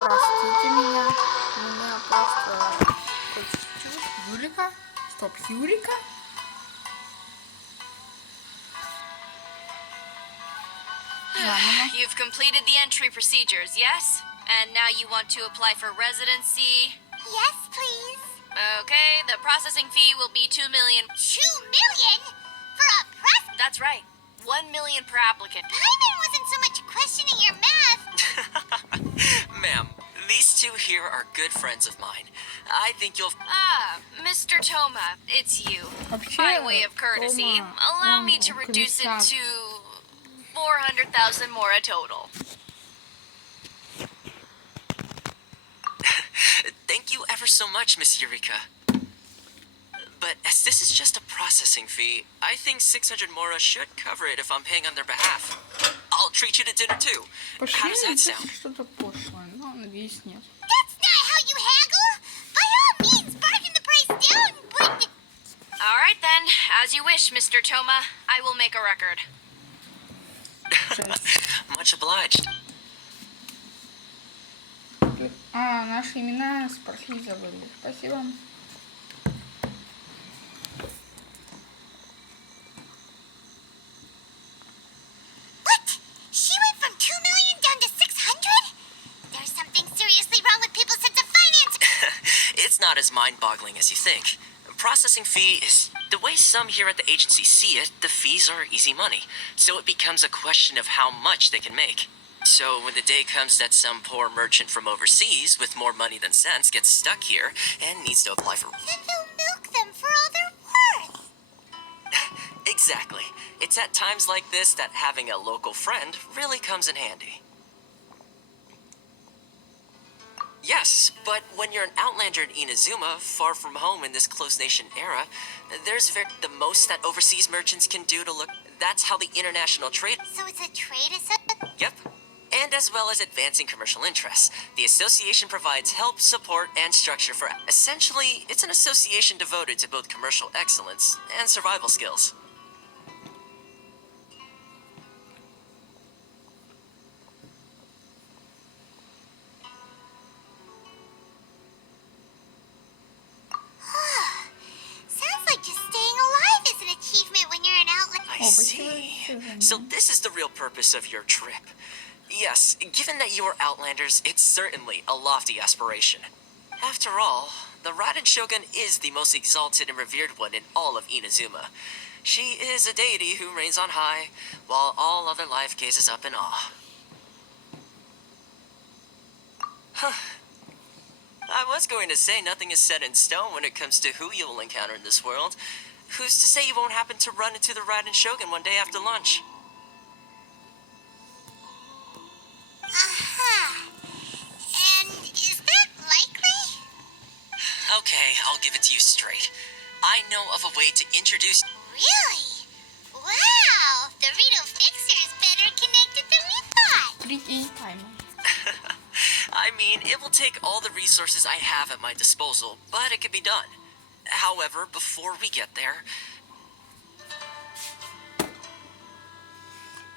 Простите меня. У меня просто чуть-чуть. Юлика? Стоп, Юлика? Заново. You've completed the entry procedures, yes? And now you want to apply for residency? Yes, please. Okay, the processing fee will be 2 million. 2 million? For a press? That's right. 1 million per applicant. Paimon wasn't so much questioning your math. Ma'am, these two here are good friends of mine. I think you'll... Ah, Mr. Toma, it's you. By way of courtesy, allow me to reduce it to 400,000 more a total. Thank you ever so much, Miss Eureka. But as this is just a processing fee, I think 600 Mora should cover it if I'm paying on their behalf. I'll treat you to dinner too. How does that sound? Что-то пошлое, но надеюсь нет. That's not how you haggle. By all means, bargain the price down, but... All right then, as you wish, Mr. Toma. I will make a record. Much obliged. А, наши имена спросили, забыли. Спасибо. What? She went from 2 million down to 600? There's something seriously wrong with people's sense of finance. It's not as mind-boggling as you think. Processing fee is... The way some here at the agency see it, the fees are easy money. So it becomes a question of how much they can make. So when the day comes that some poor merchant from overseas with more money than sense gets stuck here and needs to apply for... Then they'll milk them for all they're worth. Exactly. It's at times like this that having a local friend really comes in handy. Yes, but when you're an outlander in Inodzuma, far from home in this closed nation era, there's the most that overseas merchants can do to look... That's how the international trade... So it's a trade association? Yep. And as well as advancing commercial interests. The association provides help, support, and structure for... Essentially, it's an association devoted to both commercial excellence and survival skills. Sounds like just staying alive is an achievement when you're an outlander. I see. So this is the real purpose of your trip. Yes, given that you are Outlanders, it's certainly a lofty aspiration. After all, the Raiden Shogun is the most exalted and revered one in all of Inodzuma. She is a deity who reigns on high, while all other life gazes up in awe. Huh. I was going to say nothing is set in stone when it comes to who you will encounter in this world. Who's to say you won't happen to run into the Raiden Shogun one day after lunch? Uh-huh. And is that likely? Okay, I'll give it to you straight. I know of a way to introduce... Really? Wow! The Rito Fixer's better connected than we thought. Прикинь, Тайма. I mean, it will take all the resources I have at my disposal, but it can be done. However, before we get there...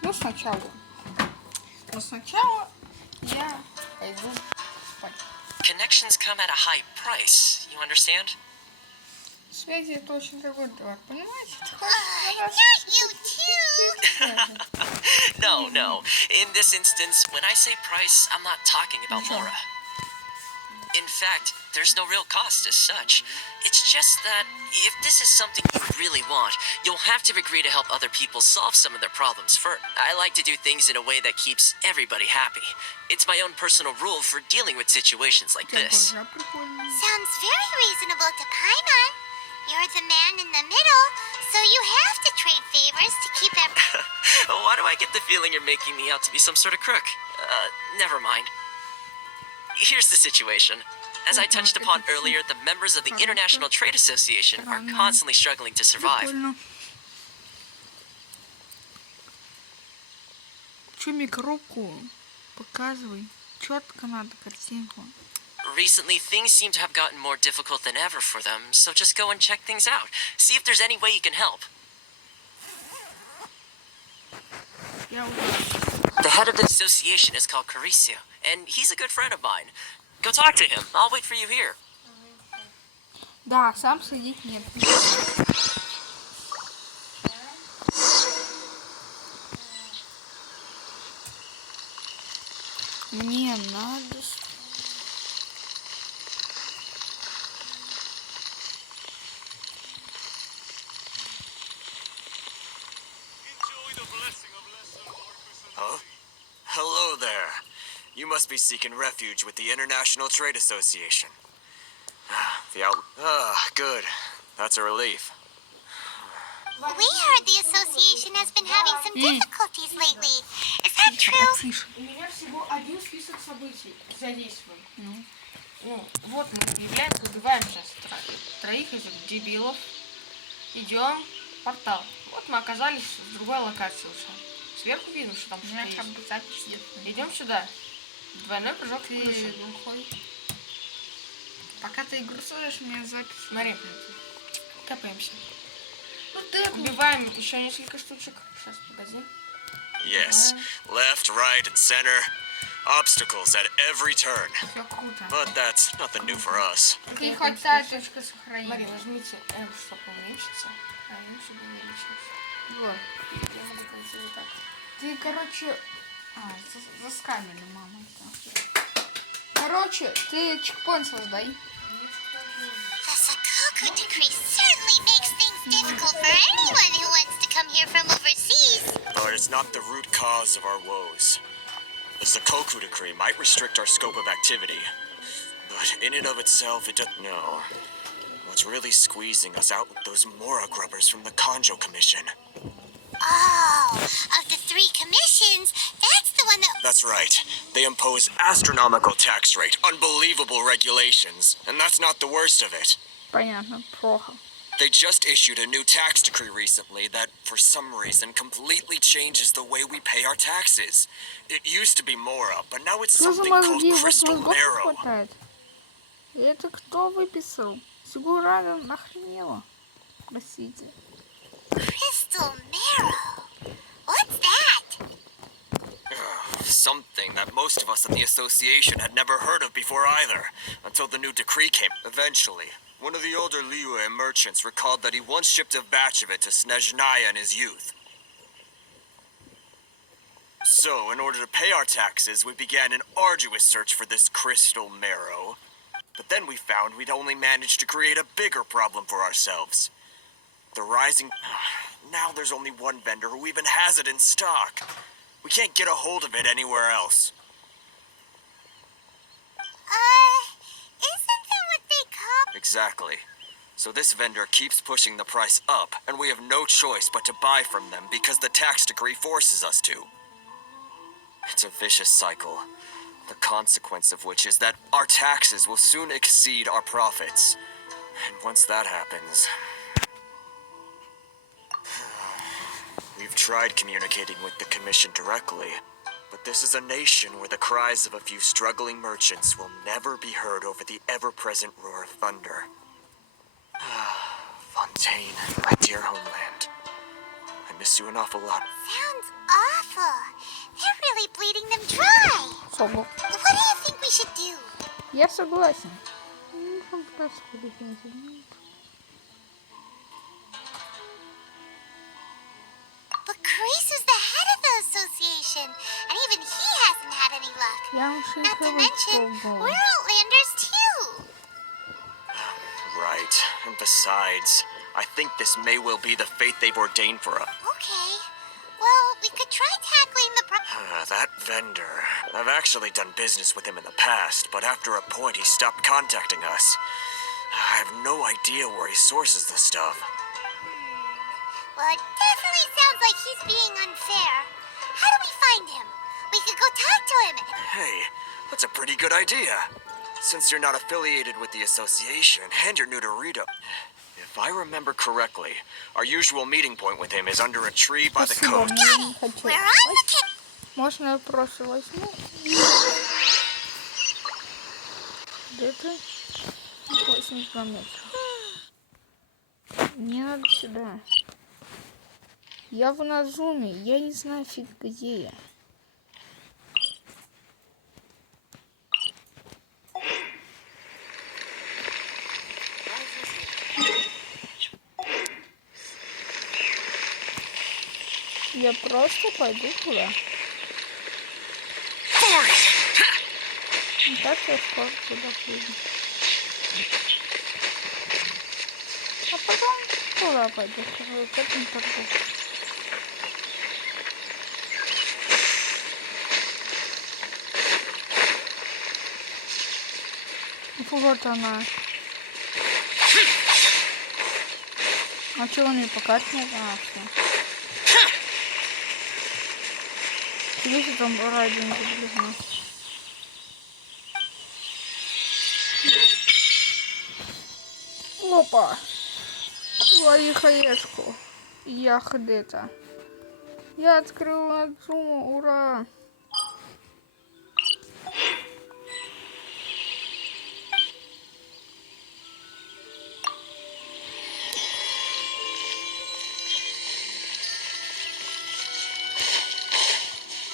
Ну, сначала я пойду спать. Connections come at a high price, you understand? Связи это очень дорогой товар, понимаете? Not you too! No. In this instance, when I say price, I'm not talking about Mora. In fact, there's no real cost as such. It's just that if this is something you really want, you'll have to agree to help other people solve some of their problems first. I like to do things in a way that keeps everybody happy. It's my own personal rule for dealing with situations like this. Sounds very reasonable to Paimon. You're the man in the middle, so you have to trade favors to keep everything. Why do I get the feeling you're making me out to be some sort of crook? Never mind. Here's the situation. As I touched upon earlier, the members of the International Trade Association are constantly struggling to survive. Чё микробку? Показывай. Четко надо картинку. Recently, things seem to have gotten more difficult than ever for them, so just go and check things out. See if there's any way you can help. The head of the association is called Caricio, and he's a good friend of mine. Go talk to him. I'll wait for you here. Да, сам садить нет. Не надо. Huh? Hello there. You must be seeking refuge with the International Trade Association. Good. That's a relief. We heard the association has been having some difficulties lately. Is that true? У меня всего один список событий задействован. Ну, вот мы объявляем, убиваем сейчас троих этих дебилов. Идем в портал. Вот мы оказались в другой локации уже. Сверху видно, что там что-то есть. Идем сюда. Двойной прыжок и выходит. Пока ты игру слышишь, у меня запись. Смотри, копаемся. Ну ты убиваем еще несколько штучек. Сейчас, погоди. Yes, left, right, and center. Obstacles at every turn. Все круто. But that's nothing new for us. И хоть та точка сохранения. Смотри, нажмите N, чтобы уменьшиться. А N, чтобы увеличиться. Вот. Я могу пройти вот так. Ты, короче... заскамили, мама. Короче, ты чекпоинт создай. The Sakoku decree certainly makes things difficult for anyone who wants to come here from overseas. But it's not the root cause of our woes. The Sakoku decree might restrict our scope of activity, but in and of itself, it doesn't know. What's really squeezing us out with those Mora grubbers from the Kanjo Commission. Oh, of the three commissions, that's the one that... That's right. They impose astronomical tax rate, unbelievable regulations, and that's not the worst of it. Понятно, плохо. They just issued a new tax decree recently that, for some reason, completely changes the way we pay our taxes. It used to be Mora, but now it's something called Crystal Marrow. Это кто выписал? Сигурада нахренела. Простите. Crystal Marrow? What's that? Something that most of us in the association had never heard of before either, until the new decree came. Eventually, one of the older Liyue merchants recalled that he once shipped a batch of it to Snezhnaya in his youth. So, in order to pay our taxes, we began an arduous search for this crystal marrow. But then we found we'd only managed to create a bigger problem for ourselves. The rising... Now there's only one vendor who even has it in stock. We can't get a hold of it anywhere else. Isn't that what they call... Exactly. So this vendor keeps pushing the price up, and we have no choice but to buy from them because the tax decree forces us to. It's a vicious cycle, the consequence of which is that our taxes will soon exceed our profits. And once that happens... We've tried communicating with the Commission directly, but this is a nation where the cries of a few struggling merchants will never be heard over the ever-present roar of thunder. Fontaine, my dear homeland. I miss you an awful lot. Sounds awful. They're really bleeding them dry. Согласен. What do you think we should do? Я согласен. But Kreisu's the head of the association, and even he hasn't had any luck. Not to mention, we're Outlanders too. Right, and besides, I think this may well be the fate they've ordained for us. Okay. Well, we could try tackling the That vendor. I've actually done business with him in the past, but after a point he stopped contacting us. I have no idea where he sources the stuff. Well, it definitely sounds like he's being unfair. How do we find him? We could go talk to him. Hey, that's a pretty good idea. Since you're not affiliated with the association and you're new to Rito, if I remember correctly, our usual meeting point with him is under a tree by the coast. Got it. We're on the case. Можно я просто возьму? Где-то 82 метра. Мне надо сюда. Я в Инодзуме, я не знаю фиг где я. Я просто пойду туда. И так я скоро туда приду. А потом туда пойду, к этому торгу. Вот она. А чего он ее пока не знался? Видишь, там радио не заблизно. Опа! Лови хаешку. Я ходета. Я открыл Инодзуму, ура!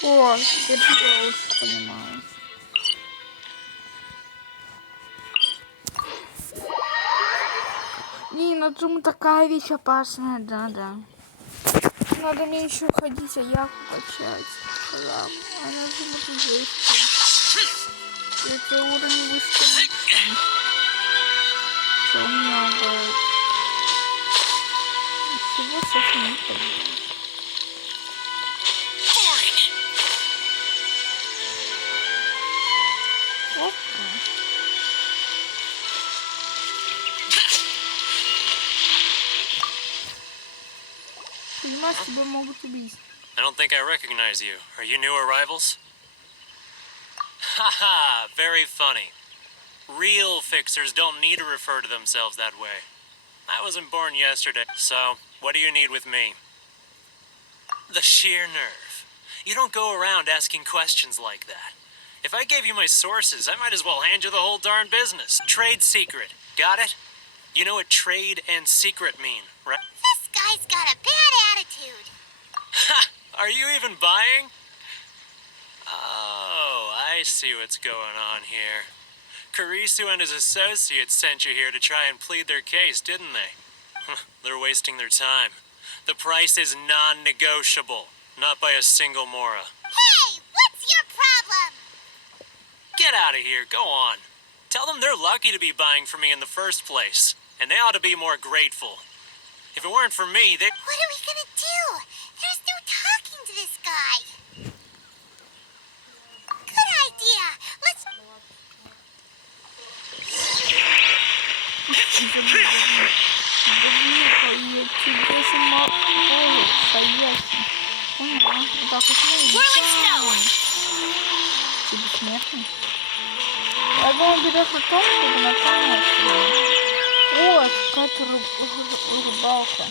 О, теперь я лучше понимаю. Не, Инодзума такая вещь опасная, да. Надо мне еще ходить, а я качать. Да, а Инодзума тут есть. Это уровень выше. Что у меня бывает? Всего совсем не понимаю. I don't think I recognize you. Are you new arrivals? Haha, very funny. Real fixers don't need to refer to themselves that way. I wasn't born yesterday, so what do you need with me? The sheer nerve. You don't go around asking questions like that. If I gave you my sources, I might as well hand you the whole darn business. Trade secret. Got it? You know what trade and secret mean, right? This guy's got a bad attitude. Ha! Are you even buying? Oh, I see what's going on here. Kurisu and his associates sent you here to try and plead their case, didn't they? They're wasting their time. The price is non-negotiable, not by a single Mora. Hey, what's your problem? Get out of here, go on. Tell them they're lucky to be buying from me in the first place, and they ought to be more grateful. If it weren't for me, they... What are we gonna do? There's no talking to this guy. Good idea. Let's... Whirling snow! Я думаю, берешь на том, чтобы наконец. О, какая-то рыбалка.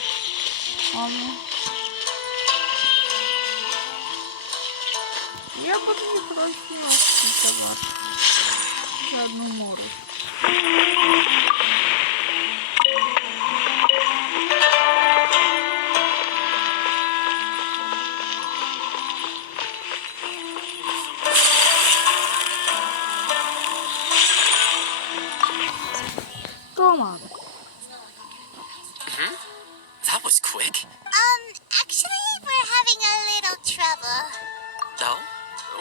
Я буду не против товар. За одну мору. Тома. That was quick. Actually, we're having a little trouble. Oh?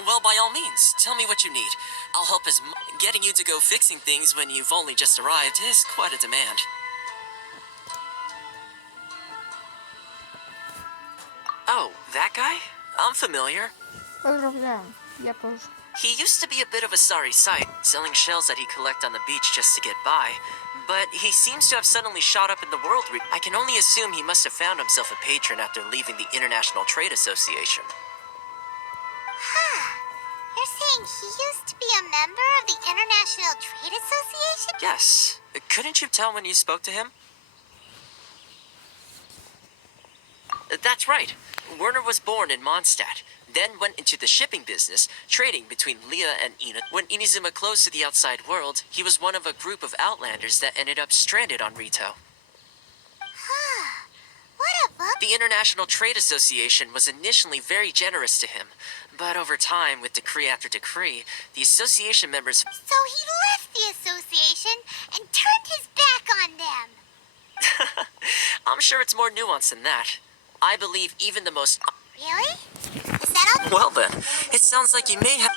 Well, by all means, tell me what you need. I'll help as getting you to go fixing things when you've only just arrived is quite a demand. Oh, that guy? I'm familiar. Поздравляю. Я тоже. He used to be a bit of a sorry sight, selling shells that he'd collect on the beach just to get by. But he seems to have suddenly shot up in the world. I can only assume he must have found himself a patron after leaving the International Trade Association. Huh. You're saying he used to be a member of the International Trade Association? Yes. Couldn't you tell when you spoke to him? That's right. Werner was born in Mondstadt, then went into the shipping business, trading between Leah and Ina. When Inizuma closed to the outside world, he was one of a group of outlanders that ended up stranded on Rito. Huh. What a book. The International Trade Association was initially very generous to him, but over time, with decree after decree, the association members... So he left the association and turned his back on them. I'm sure it's more nuanced than that. I believe even the most... Really? Is that all? Well then, it sounds like you may have...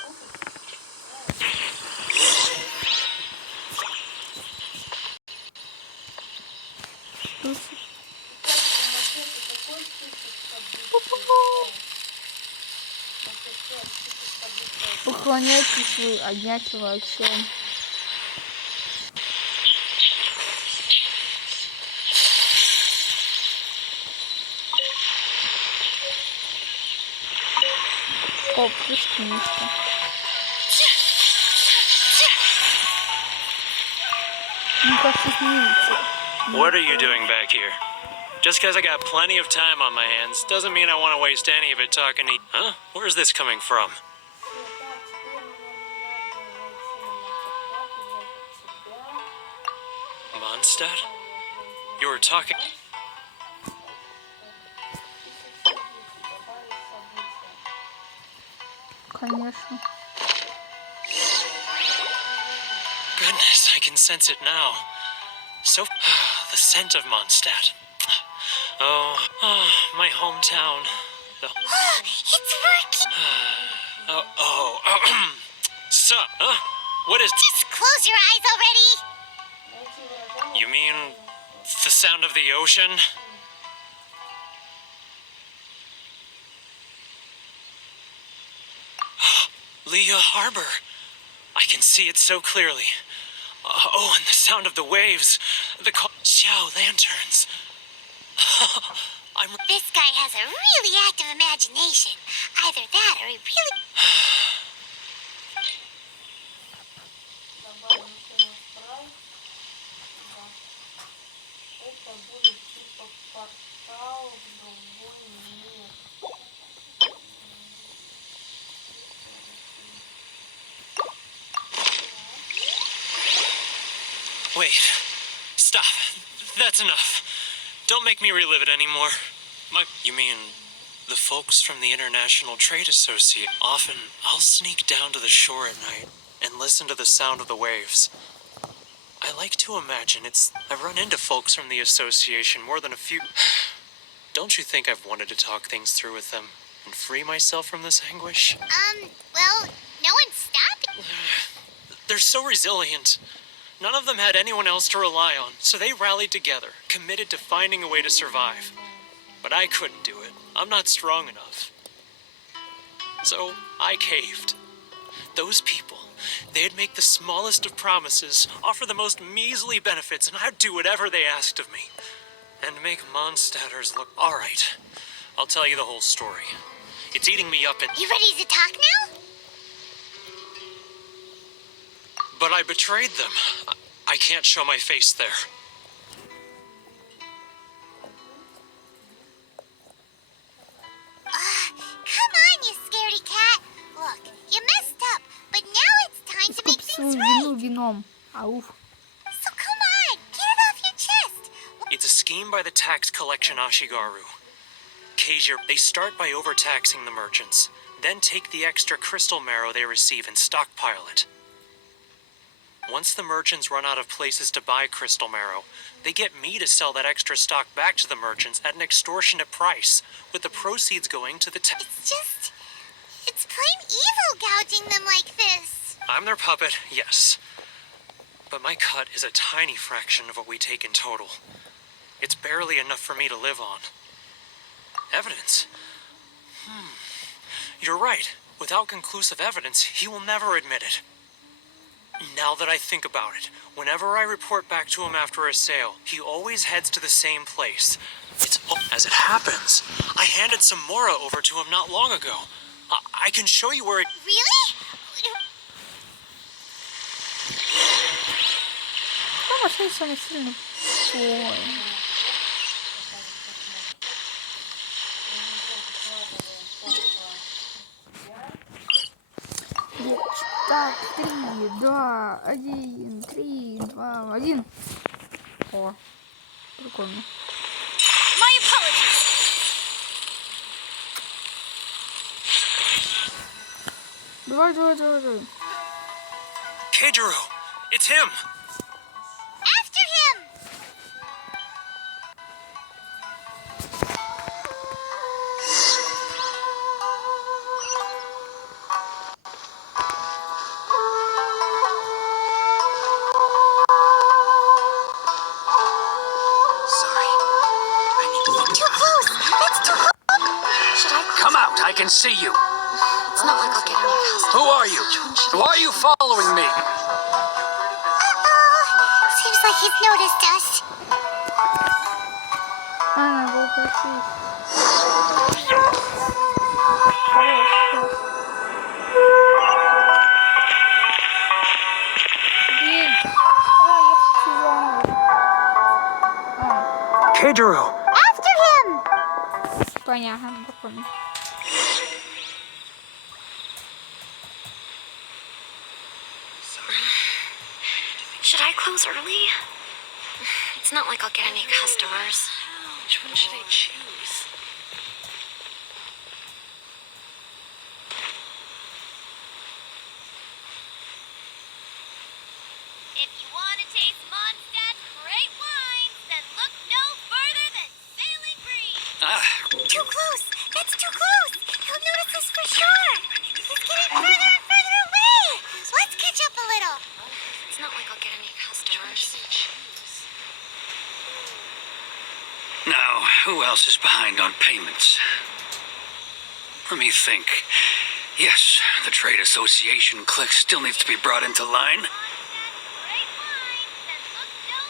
Поклоняйтесь вы, однятого о чем? О, плюс книжка. Мне кажется, снимется. What are you doing back here? Just because I got plenty of time on my hands doesn't mean I want to waste any of it talking to you. Huh? Where's this coming from? Mondstadt? You were talking... Конечно. Goodness, I can sense it now. So... the scent of Mondstadt. Oh, my hometown. The... It's working! Sup, huh? What is... Just close your eyes already! You mean... the sound of the ocean? Leah Harbor. I can see it so clearly. Oh, and the sound of the waves. The Xiao lanterns. I'm... This guy has a really active imagination. Either that or he really... Wait. Stop. That's enough. Don't make me relive it anymore. You mean the folks from the International Trade Association? Often, I'll sneak down to the shore at night and listen to the sound of the waves. I like to imagine I've run into folks from the association more than a few... Don't you think I've wanted to talk things through with them and free myself from this anguish? Well, no one's stopping. They're so resilient. None of them had anyone else to rely on, so they rallied together, committed to finding a way to survive. But I couldn't do it. I'm not strong enough. So I caved. Those people, they'd make the smallest of promises, offer the most measly benefits, and I'd do whatever they asked of me. And make Mondstadters look... All right, I'll tell you the whole story. It's eating me up and... You ready to talk now? But I betrayed them. I can't show my face there. Come on, you scaredy cat. Look, you messed up, but now it's time to make things right. Вином. Ауф. So come on, get it off your chest. It's a scheme by the tax collection Ashigaru. Keijiro, they start by overtaxing the merchants, then take the extra crystal marrow they receive and stockpile it. Once the merchants run out of places to buy crystal marrow, they get me to sell that extra stock back to the merchants at an extortionate price, with the proceeds going to the It's plain evil gouging them like this. I'm their puppet, yes. But my cut is a tiny fraction of what we take in total. It's barely enough for me to live on. Evidence? You're right. Without conclusive evidence, he will never admit it. Now that I think about it, whenever I report back to him after a sale, he always heads to the same place. As it happens, I handed some Mora over to him not long ago. I can show you where it... Really? Машина самый сильный. Ой. Так, 3, 2, 1, 3, 2, 1. О, прикольно. My apologies. Давай. Keijiro! It's him! After him! can see you. It's not like I'll get any customers. Who are you? Why are you following me? Seems like he's noticed us. Она был просить. Блин. Я хочу заново. Pedro! After him! Понятно, прикольно. Should I close early? It's not like I'll get any customers. Which one should I choose? If you want to taste Mondstadt's great wines, then look no further than Sailing Green. Too close! That's too close! He'll notice us for sure! He's getting further and further away! Let's catch up a little! It's not like I'll get any customers. Now, who else is behind on payments? Let me think. Yes, the Trade Association clique still needs to be brought into line.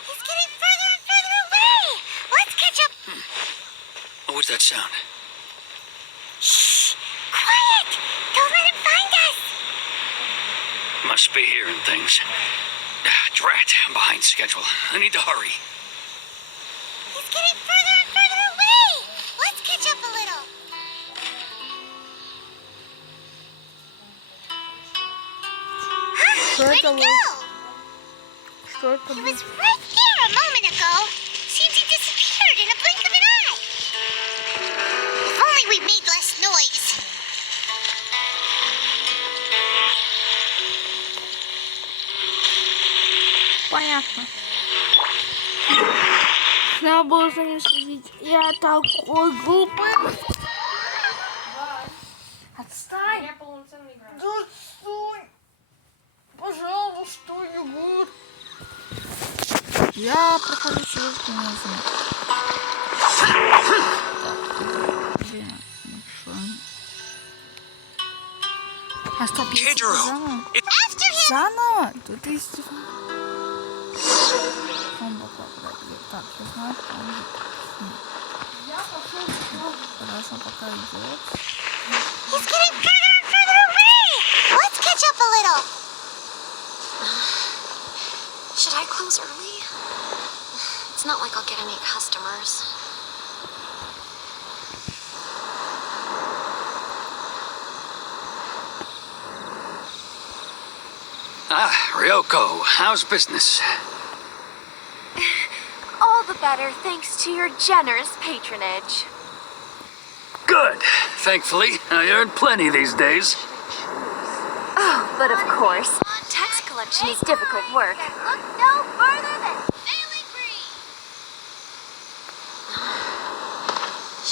He's getting further and further away! Let's catch up! What was that sound? Shh! Quiet! Don't let him find us! Must be hearing things. Drat, I'm behind schedule. I need to hurry. He's getting further and further away! Let's catch up a little! Huh? Where'd he go? Что это He было? was right there a moment ago. Seems he disappeared in a blink of an eye. If only we made less noise. Понятно. Надо было за ним следить. Я такой глупый. Отстань. Я полноценный игрок. Да отстань. Пожалуйста, что-нибудь. Я прохожу через Инодзумы. Блин, ну что? А стоп, я Pedro! заново? After him! Заново? Тут есть... Так, я знаю, что он хорошо пока идет. He's getting further and further away! Let's catch up a little! Should I close early? It's not like I'll get any customers. Ryoko, how's business? All the better thanks to your generous patronage. Good. Thankfully, I earn plenty these days. Oh, but of course, tax collection is difficult work. Look no further than Sailing Green!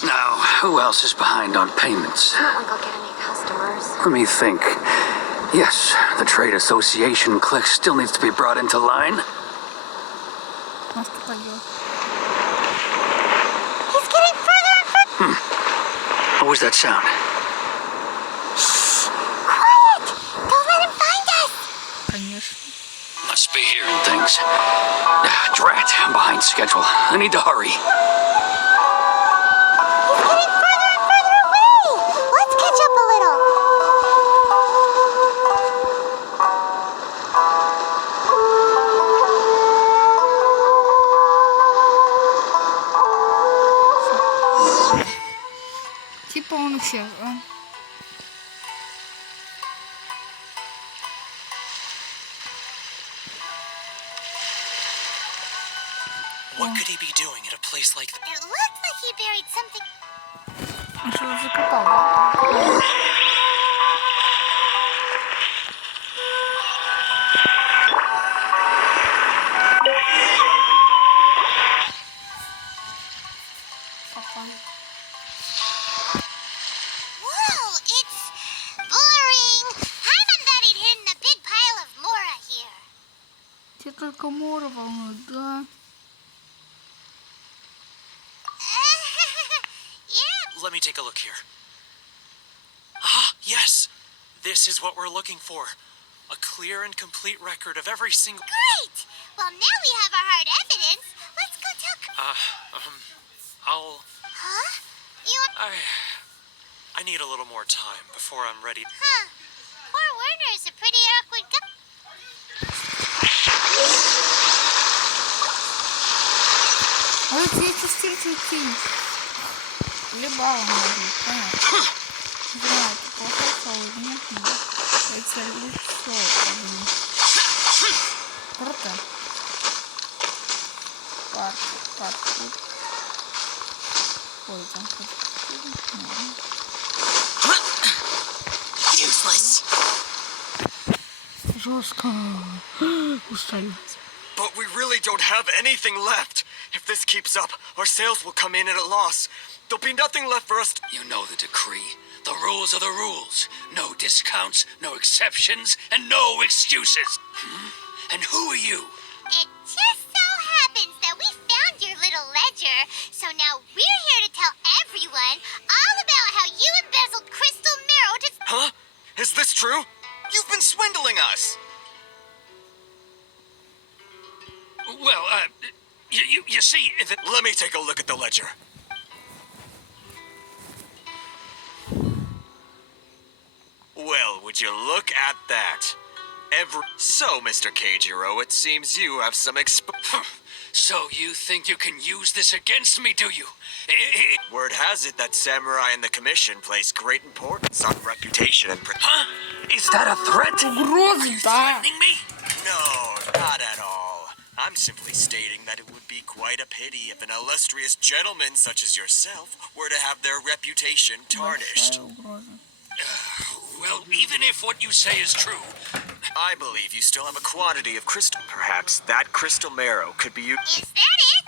Now, who else is behind on payments? It's not like I'll get any customers. Let me think. Yes, the Trade Association clique still needs to be brought into line. Может, пойдет. He's getting further and further... What was that sound? Quiet! Don't let him find us! Конечно. Must be hearing things. Drat, I'm behind schedule. I need to hurry. He's getting further and further away! Let's catch up a little! Типа он исчез, а? What could he be doing at a place like that? It looked like he buried something... Он что-то закопал, да? Whoa, it's boring! Hyman thought he'd hidden a big pile of Mora here. Тебя только Мора волнует, да? Yeah, Let me take a look here. Yes, this is what we're looking for. A clear and complete record of every single... Great! Well, now we have our hard evidence. Let's go tell... I'll... Huh? I need a little more time before I'm ready. Huh. Poor Werner's a pretty awkward guy. Вот здесь частично кинь. Либо он может, понятно. Да, ты плохо нет. Это лицо. Круто. Парк. Ой, там Useless. жестко. Устали. But we really don't have anything left. If this keeps up, our sales will come in at a loss. There'll be nothing left for us to... You know the decree. The rules are the rules. No discounts, no exceptions, and no excuses. And who are you? It just so happens that we found your little ledger, so now we're here to tell everyone all about how you embezzled crystal marrow to... Huh? Is this true? You've been swindling us! Well, you see, Let me take a look at the ledger. Well, would you look at that? So, Mr. Keijiro, it seems you have some So you think you can use this against me, do you? Word has it that samurai and the commission place great importance on reputation and... Huh? Is that a threat? Угрозы, да. Threatening me? No, not at all. I'm simply stating that it would be quite a pity if an illustrious gentleman such as yourself were to have their reputation tarnished. Большая угроза. Well, even if what you say is true, I believe you still have a quantity of crystal. Perhaps that crystal marrow could be used. Is that it?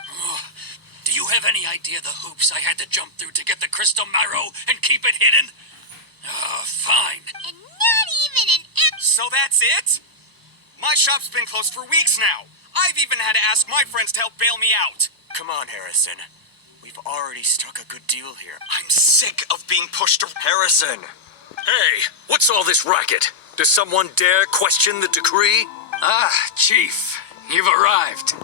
do you have any idea the hoops I had to jump through to get the crystal marrow and keep it hidden? Fine. And not even an... So that's it? My shop's been closed for weeks now. I've even had to ask my friends to help bail me out. Come on, Harrison. We've already struck a good deal here. I'm sick of being pushed around. Harrison! Hey, what's all this racket? Does someone dare question the decree? Ah, Chief, you've arrived.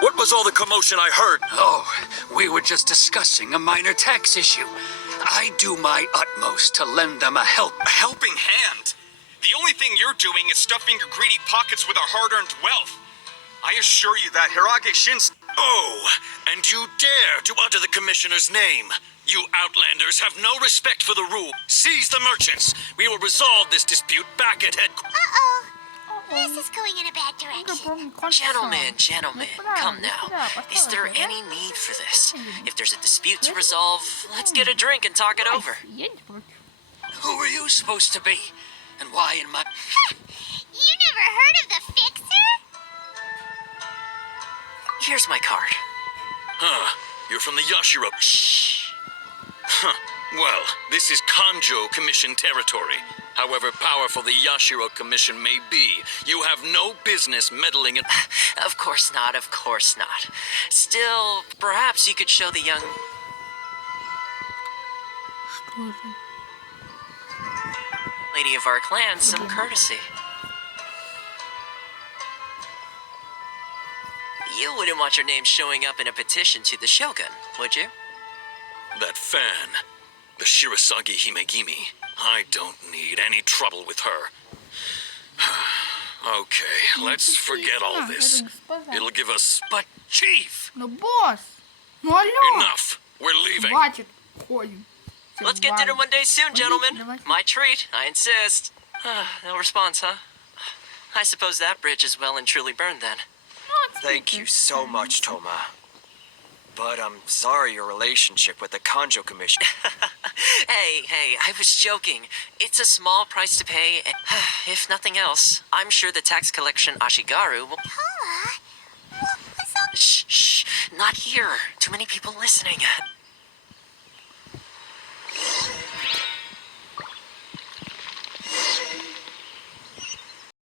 What was all the commotion I heard? Oh, we were just discussing a minor tax issue. I do my utmost to lend them a A helping hand. The only thing you're doing is stuffing your greedy pockets with our hard-earned wealth. I assure you that Hirage Shin's... Oh, and you dare to utter the commissioner's name. You outlanders have no respect for the rule. Seize the merchants. We will resolve this dispute back at headquarters. Uh-oh. This is going in a bad direction. Gentlemen, come now. Is there any need for this? If there's a dispute to resolve, let's get a drink and talk it over. Who are you supposed to be? And why in my... You never heard of the Fixer? Here's my card. Huh. You're from the Yashiro... Shh. Huh. Well, this is Kanjo Commission territory. However powerful the Yashiro Commission may be, you have no business meddling in... Of course not. Still, perhaps you could show the young... lady of our clan some courtesy. You wouldn't want your name showing up in a petition to the Shogun, would you? That fan, the Shirasagi Himegimi, I don't need any trouble with her. Okay, let's forget all this. It'll give us... But, Chief! Ну, босс! Ну, алло! Enough! We're leaving! Хватит, ходим. Let's get dinner one day soon, gentlemen. Давайте. My treat, I insist. No response, huh? I suppose that bridge is well and truly burned then. Thank you so much, Toma. But I'm sorry your relationship with the Kanjo Commission... Hey, I was joking. It's a small price to pay. If nothing else, I'm sure the tax collection Ashigaru will... Paula? What was all... Shh, not here. Too many people listening.